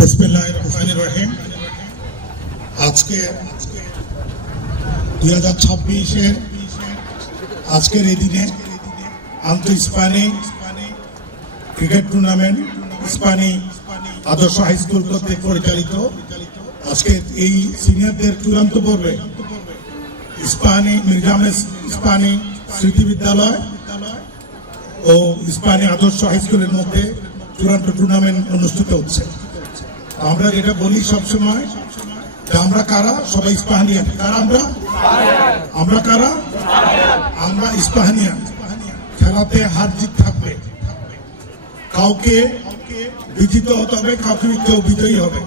বিসমিল্লাহির রহমানির রহিম। আজকে 2026-এর আজকের এই দিনে আন্তঃ-ইস্পাহানি ক্রিকেট টুর্নামেন্ট ইস্পাহানি আদর্শ হাই স্কুল কর্তৃক পরিচালিত আজকে এই সিনিয়রদের চূড়ান্ত পর্বে ইস্পাহানি মির্জামেস ইস্পাহানি স্মৃতি বিদ্যালয় ও ইস্পাহানি আদর্শ হাই স্কুলের মধ্যে চূড়ান্ত টুর্নামেন্ট অনুষ্ঠিত হচ্ছে। আমরা যেটা বলি সবসময়, আমরা কারা? সবাই ইস্পাহানিয়ান। কারা আমরা কারা? আমরা ইস্পাহানিয়ান। খেলাতে হার জিত থাকবে, কাউকে বিজিত হতে হবে, কাউকে কেউ বিজয়ী হবে।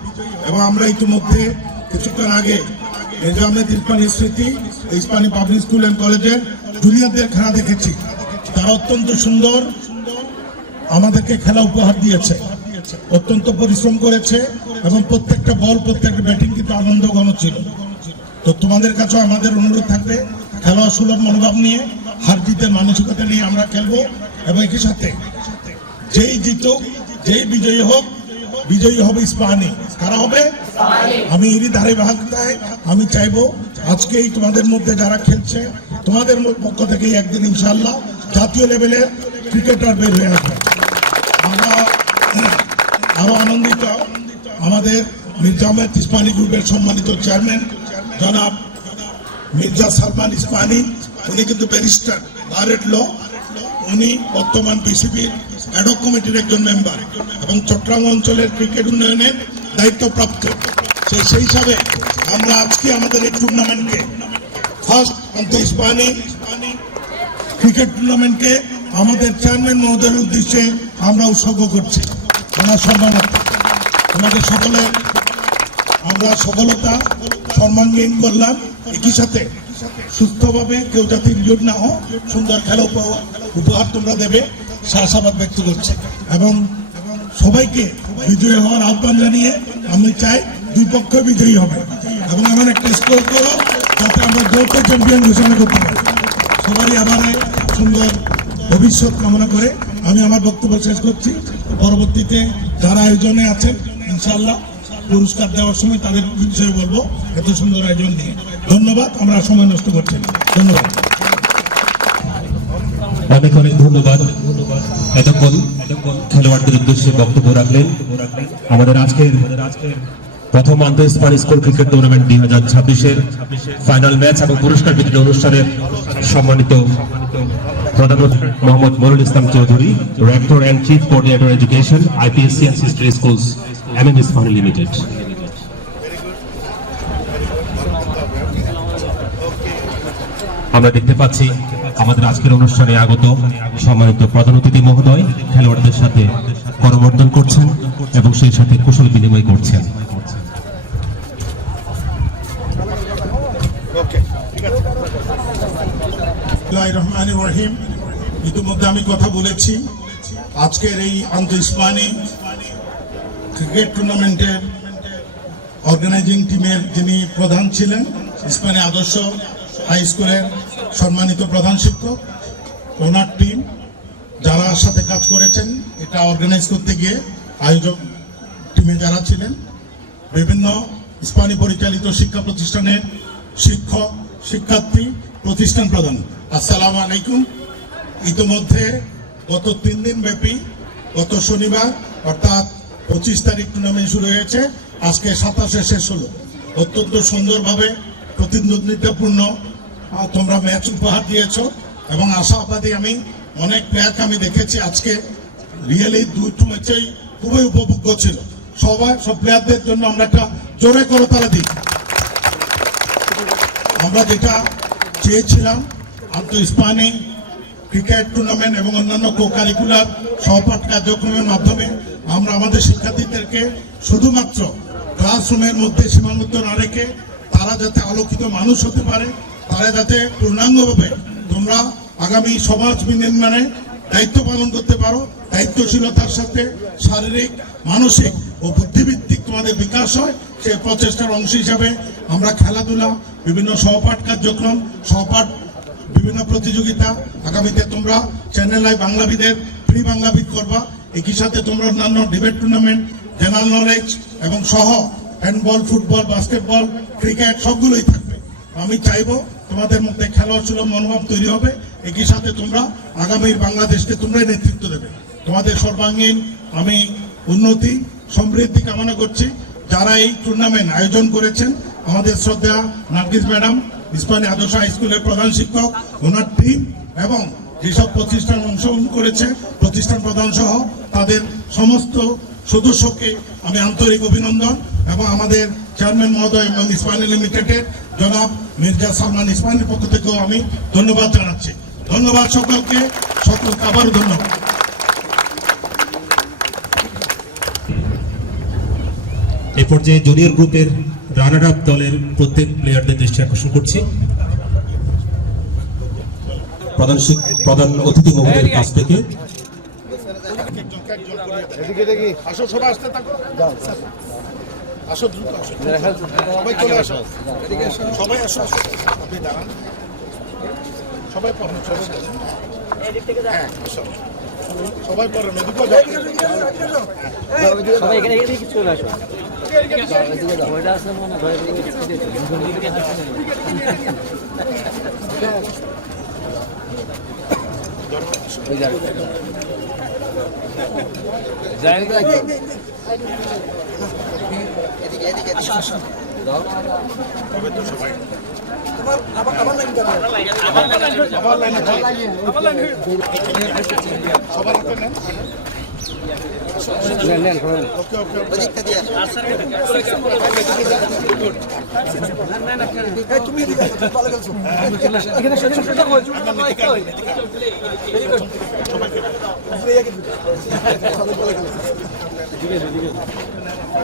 এবং আমরা ইতিমধ্যে কিছুক্ষণ আগে নিজামের ইস্পাহানি স্মৃতি ইস্পাহানি পাবলিক স্কুল অ্যান্ড কলেজের জুনিয়রদের খেলা দেখেছি। তারা অত্যন্ত সুন্দর আমাদেরকে খেলা উপহার দিয়েছে, অত্যন্ত পরিশ্রম করেছে এবং প্রত্যেকটা বল প্রত্যেকটা ব্যাটিং কিন্তু আনন্দঘন ছিল। তো তোমাদের কাছে আমাদের অনুরোধ থাকবে, খেলা সুলভ মনোভাব নিয়ে, হার জিতের মানসিকতা নিয়ে আমরা খেলবো এবং একই সাথে যেই জিতুক যেই বিজয়ী হোক, বিজয়ী হবে ইস্পাহানি। কারা হবে? আমি এরই ধারাবাহিকতায় আমি চাইবো আজকেই তোমাদের মধ্যে যারা খেলছে তোমাদের পক্ষ থেকে একদিন ইনশাল্লাহ জাতীয় লেভেলের ক্রিকেটার বের হয়ে আসবে। আমরা আরো আনন্দিত আমাদের মির্জামেত ইস্পাহানি গ্রুপের সম্মানিত চেয়ারম্যান জনাব মির্জা সালমান ইস্পাহানি, উনি কিন্তু ব্যারিস্টার বারেট ল, উনি বর্তমান বিসিবির অ্যাডহক কমিটির একজন মেম্বার এবং চট্টগ্রাম অঞ্চলের ক্রিকেট উন্নয়নের দায়িত্বপ্রাপ্ত। সেই হিসাবে আমরা আজকে আমাদের এই টুর্নামেন্টকে ফার্স্ট আন্তঃ-ইস্পাহানি ক্রিকেট টুর্নামেন্টকে আমাদের চেয়ারম্যান মহোদয়ের উদ্দেশ্যে আমরা উৎসর্গ করছি। ওনার সম্মানার্থে আমাদের সকলে আমরা সফলতা সর্বাঙ্গীন করলাম। একই সাথে সুস্থভাবে কেউ যাতে ইনজুর্ড না হোক, সুন্দর খেলা উপহার তোমরা দেবে সে আশাবাদ ব্যক্ত করছে এবং সবাইকে বিজয়ী হওয়ার আহ্বান জানিয়ে আমি চাই দুই পক্ষ বিজয়ী হবে এবং এমন একটা স্কোর করো যাতে আমরা যৌথ চ্যাম্পিয়ন ঘোষণা করতে পারি। সবারই আবার সুন্দর ভবিষ্যৎ কামনা করে আমি আমার বক্তব্য শেষ করছি। পরবর্তীতে যারা আয়োজনে আছেন ইনশাআল্লাহ পুরস্কার দেওয়ার সময় তাদের বিষয়ে বলবো, এত সুন্দর আয়োজন নিয়ে। ধন্যবাদ, আমরা সময় নষ্ট করছি না। ধন্যবাদ, অনেক অনেক ধন্যবাদ। এতক্ষণ খেলোয়াড়দের উদ্দেশ্যে বক্তব্য রাখলেন আমাদের আজকের প্রথম আন্তঃ-ইস্পাহানি স্কুল ক্রিকেট টুর্নামেন্ট 2026-এর ফাইনাল ম্যাচ এবং পুরস্কার বিতরণ অনুষ্ঠানের সম্মানিত প্রধান অতিথি Mohammad Monirul Islam Chowdhury, rector and chief coordinator education, IPSC and sister schools, MM Ispahani limited. আমরা দেখতে পাচ্ছি আমাদের আজকের অনুষ্ঠানে আগত সম্মানিত প্রধান অতিথি মহোদয় খেলোয়াড়দের সাথে করমর্দন করছেন এবং সেই সাথে কুশল বিনিময় করছেন। রহমানির রহিম। ইতিমধ্যে আমি কথা বলেছি, আজকের এই আন্তঃ-ইস্পাহানি ক্রিকেট টুর্নামেন্টের অর্গানাইজিং টিমের যিনি প্রধান ছিলেন, ইস্পাহানি আদর্শ হাই স্কুলের সম্মানিত প্রধান শিক্ষক, ওনার টিম যারা সাথে কাজ করেছেন এটা অর্গানাইজ করতে গিয়ে, আয়োজক টিমে যারা ছিলেন, বিভিন্ন ইস্পাহানি পরিচালিত শিক্ষা প্রতিষ্ঠানের শিক্ষক, শিক্ষার্থী, প্রতিষ্ঠান প্রধান, আসসালামু আলাইকুম। ইতিমধ্যে গত 3 দিন ব্যাপী গত শনিবার অর্থাৎ 25 তারিখ টুর্নামেন্ট শুরু হয়েছে, আজকে 27-এ শেষ হলো। অত্যন্ত সুন্দরভাবে প্রতিদ্বন্দ্বিতাপূর্ণ তোমরা ম্যাচ উপহার দিয়েছ এবং আশাবাদী আমি অনেক ম্যাচ আমি দেখেছি আজকে রিয়েলি দুটো ম্যাচেই খুবই উপভোগ্য ছিল। সব প্লেয়ারদের জন্য আমরা একটা জোরে করতালি দিই। আমরা যেটা চেয়েছিলাম আন্তঃ-ইস্পাহানি ক্রিকেট টুর্নামেন্ট এবং অন্যান্য কো কারিকুলার সহপাঠ কার্যক্রমের মাধ্যমে আমরা আমাদের শিক্ষার্থীদেরকে শুধুমাত্র ক্লাসরুমের মধ্যে সীমাবদ্ধ না রেখে তারা যাতে আলোকিত মানুষ হতে পারে, তারা যাতে পূর্ণাঙ্গভাবে তোমরা আগামী সমাজ নির্মাণে দায়িত্ব পালন করতে পারো, দায়িত্বশীলতার সাথে শারীরিক, মানসিক ও বুদ্ধিভিত্তিক তোমাদের বিকাশ হয়, সেই প্রচেষ্টার অংশ হিসাবে আমরা খেলাধুলা, বিভিন্ন সহপাঠ কার্যক্রম, সহপাঠ বিভিন্ন প্রতিযোগিতা, আগামীতে তোমরা চ্যানেল আই বাংলাবিদের ফ্রি বাংলাবিদ করবা। একই সাথে তোমরা অন্যান্য ডিবেট টুর্নামেন্ট, জেনারেল নলেজ এবং সহ হ্যান্ডবল, ফুটবল, বাস্কেটবল, ক্রিকেট সবগুলোই থাকবে। আমি চাইবো তোমাদের মধ্যে খেলোয়াড় সুলভ মনোভাব তৈরি হবে, একই সাথে তোমরা আগামীর বাংলাদেশকে তোমরাই নেতৃত্ব দেবে। তোমাদের সর্বাঙ্গীন আমি উন্নতি সমৃদ্ধি কামনা করছি। যারা এই টুর্নামেন্ট আয়োজন করেছেন, আমাদের শ্রদ্ধা নার্গিস ম্যাডাম, ইস্পানী আদর্শ হাই স্কুলের প্রধান শিক্ষক, ওনার টিম এবং যেসব প্রতিষ্ঠান অংশগ্রহণ করেছে প্রতিষ্ঠান প্রধান সহ তাদের সমস্ত সদস্যকে আমি আন্তরিক অভিনন্দন এবং আমাদের চেয়ারম্যান মহোদয় এবং ইস্পানী লিমিটেডের জনাব মির্জা সালমান ইস্পানীর পক্ষ থেকেও আমি ধন্যবাদ জানাচ্ছি। ধন্যবাদ সকলকে আবারও ধন্যবাদ। এই পর্যায়ে জুনিয়র গ্রুপের রানার আপ দলের প্রত্যেক প্লেয়ারদের দৃষ্টি আকর্ষণ করছি। প্রধান অতিথি মহোদয়ের কাছ থেকে আসো, সবাই আসতে থাকো, আসো দ্রুত আসো, সবাই চলে আসো, সবাই আসো, আপনি দাঁড়ান, সবাই পড়েন, হ্যাঁ সবাই পড়েন, এদিকেও যাও, সবাই এখানে এদিকে চলে আসো। ওইটা আছে মনে হয় সবার হাতে নেন। ওকে ওকে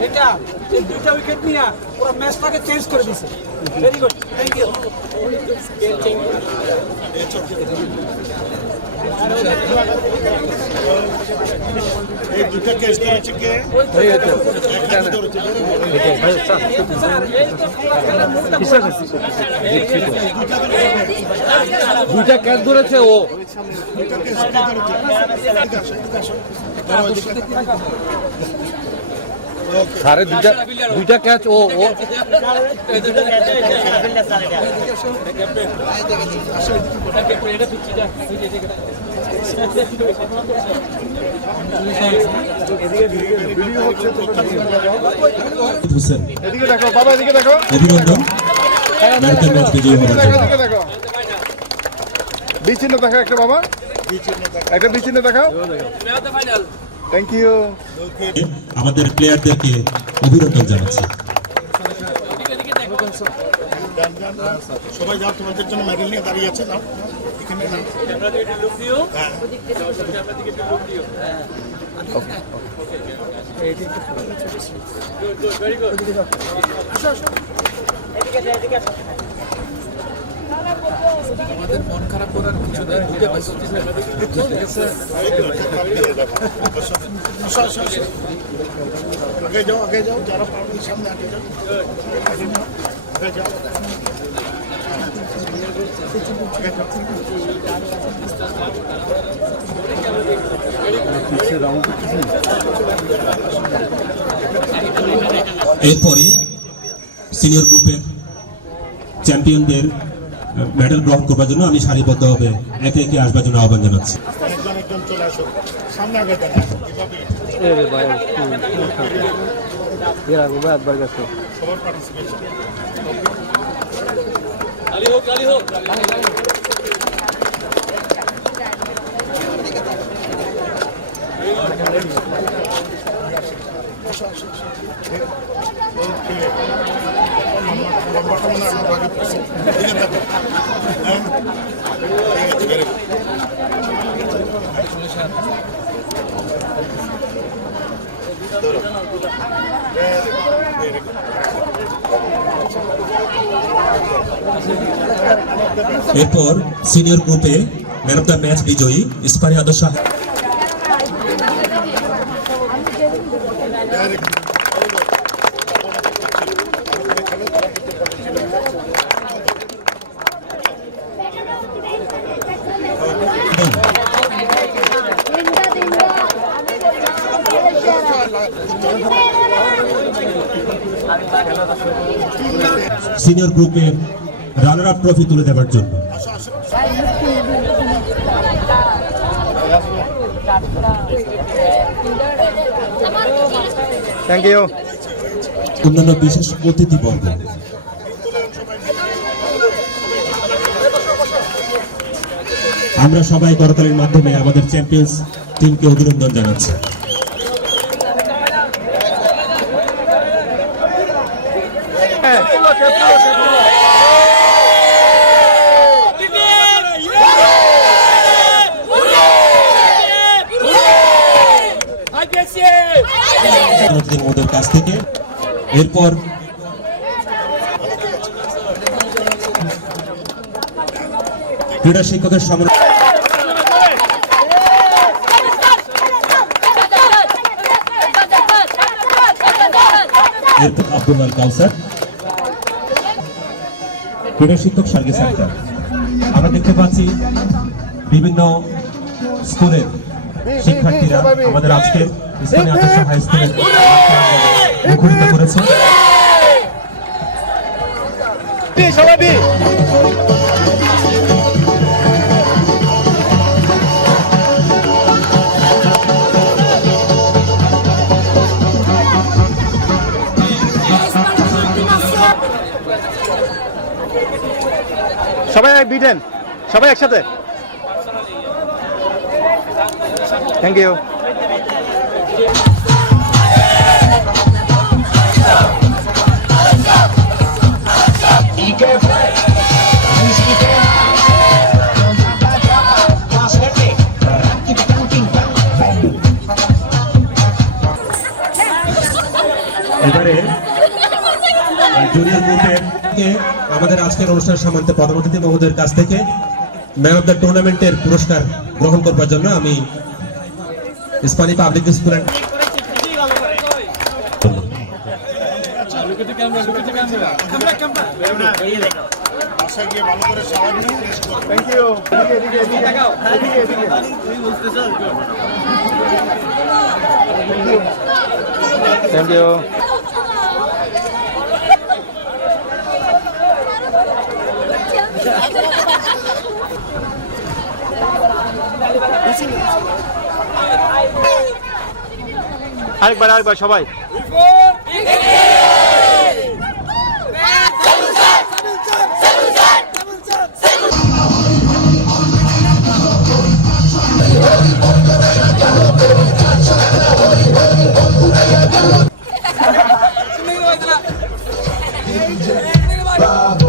এটা এই দুইটা উইকেট নিয়ে পুরো ম্যাচটাকে চেঞ্জ করে দিয়েছে। Very good, thank you. এই দুটো কেস করেছে কে? দুইটা ক্যাচ ধরেছে ও। সাড়ে দুইটা ক্যাচ ও ও এদিকে দেখো বাবা, এদিকে দেখো, অভিনন্দন ম্যাচে ম্যাচ বিজয়ী হওয়ার জন্য। বিচিহ্ন দেখা একটা বাবা, একটা বিচিহ্ন দেখাও। Thank you. আমাদের প্লেয়ারদেরকে অভিনন্দন জানাচ্ছি। সবাই যাও, তোমাদের জন্য মেডেল নিয়ে দাঁড়িয়ে আছে, নাও এখানে নাও। হ্যাঁ আমাদের মন খারাপ করার কিছু নেই, বুঝতে পারছি। আগে যাও, যারা পারবেন সামনে আগে যাও, আগে যাও, এরপরই সিনিয়র গ্রুপের চ্যাম্পিয়নদের মেডেল গ্রহণ করবার জন্য আমি সারিবদ্ধভাবে একে একে আসবার জন্য আহ্বান জানাচ্ছি। একজন চলে আসো, সামনে আগে দাঁড়ান, এভাবে সবার পার্টিসিপেশন। নম্বরটা মনে হয় আমার আগে পড়ছে, ঠিক আছে? হ্যাঁ ঠিক আছে, ভেরি এরপর সিনিয়র গ্রুপে ম্যান অফ দ্য ম্যাচ বিজয়ী ইস্পানী আদর্শ সিনিয়র গ্রুপের রানার আপ ট্রফি তুলে দেওয়ার জন্য। Thank you. অন্যান্য বিশেষ অতিথিবর্গ, আমরা সবাই করতালির মাধ্যমে আমাদের চ্যাম্পিয়ন্স টিমকে অভিনন্দন জানাচ্ছি। ওদের কাছ থেকে এরপর ক্রীড়া শিক্ষকের সামনে এরপর আব্দুল কাউসার, ক্রীড়া শিক্ষক সার্গিস আক্তার। আমরা দেখতে পাচ্ছি বিভিন্ন স্কুলের শিক্ষার্থীরা আমাদের আজকের ইসলামী আদর্শ হাই স্কুলের মুখরিত করেছে। সবাই বিটেন, সবাই একসাথে। Thank you. এবারে জুনিয়র গ্রুপের আমাদের আজকের অনুষ্ঠান সম্মানিত প্রধান অতিথি মহোদয়ের কাছ থেকে ম্যান অফ দ্য টুর্নামেন্টের পুরস্কার গ্রহণ করবার জন্য আমি Ispahani public school thank you. Thank you. আরেকবার সবাই। Bravo.